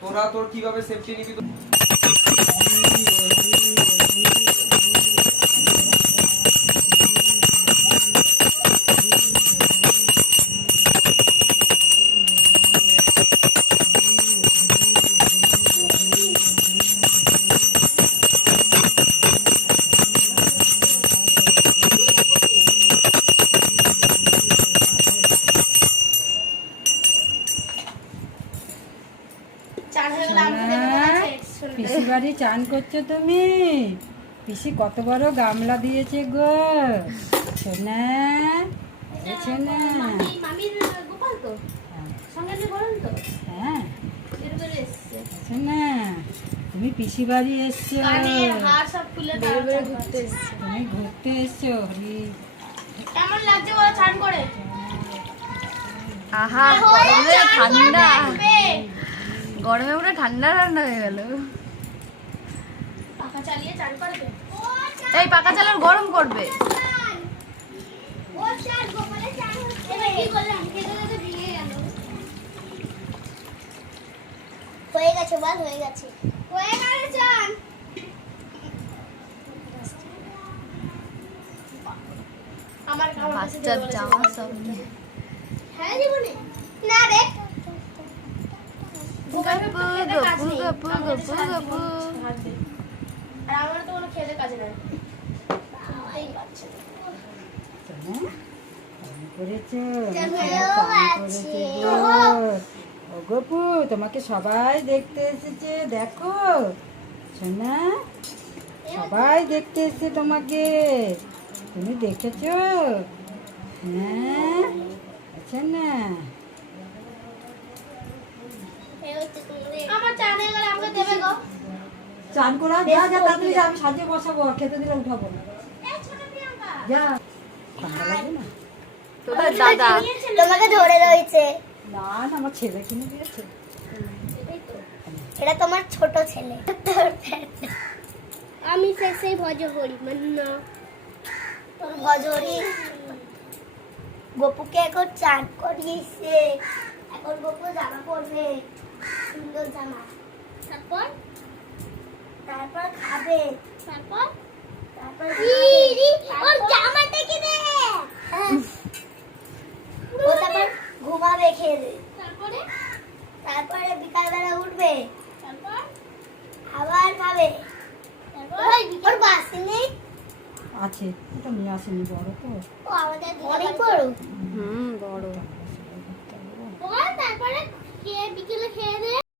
তোরা তোর কিভাবে সেফটি নিবি? পিসি বাড়ি চান করছো তুমি? পিসি কত বড় গামলা দিয়েছে গো সোনা, সোনা। হ্যাঁ সোনা, তুমি পিসি বাড়ি এসছো, তুমি ঘুরতে এসছো। কেমন লাগছে বলো চান করে? আহা ঠান্ডা, গরমে পুরো ঠান্ডা ঠান্ডা হয়ে গেল। পাখা চালিয়ে চান করবে? এই পাকা চালার গরম করবে। হয়ে গেছে বল, হয়ে গেছে, হয়ে গেছে চান। আমার বাচ্চার জামা সব হ্যাঁ জীবনে না রে গপু গপু গপু গপু গপু। আর আমার তো কোনো খেলে কাজে নাই। গপু তোমাকে সবাই দেখতে এসেছে, দেখো সোনা, সবাই দেখতে এসেছে তোমাকে, তুমি দেখেছো? হ্যাঁ আচ্ছা না, আমার চান হয়ে গেলে আমাকে দেবে গো। চান করা যা যা তাড়াতাড়ি যা, আমি সাজিয়ে বসাবো, খেতে দিলে উঠাবো না। যা, ঠান্ডা লাগবে না? তোদের দাদা তোমাকে ধরে রয়েছে। না না, আমার ছেলে কিনে দিয়েছে। এটা তোমার ছোট ছেলে। আমি সেই ভজ করি মান্না, তোর ভজ করি। গপুকে এখন চান করিয়েছে, এখন গপু জামা পরবে, সুন্দর জামা। তারপর তারপর খাবে, তারপর তারপর ওর জামাটা কি দে, ও তারপর ঘুমাবে খেয়ে দে। তারপরে তারপরে বিকালবেলা উঠবে, তারপর আবার খাবে। তারপর ওর বাসি নেই আছে, এটা নিয়ে আসেনি, বড় তো। ও আমাদের অনেক বড়। বড়। তারপরে খেয়ে বিকেলে খেয়ে দে।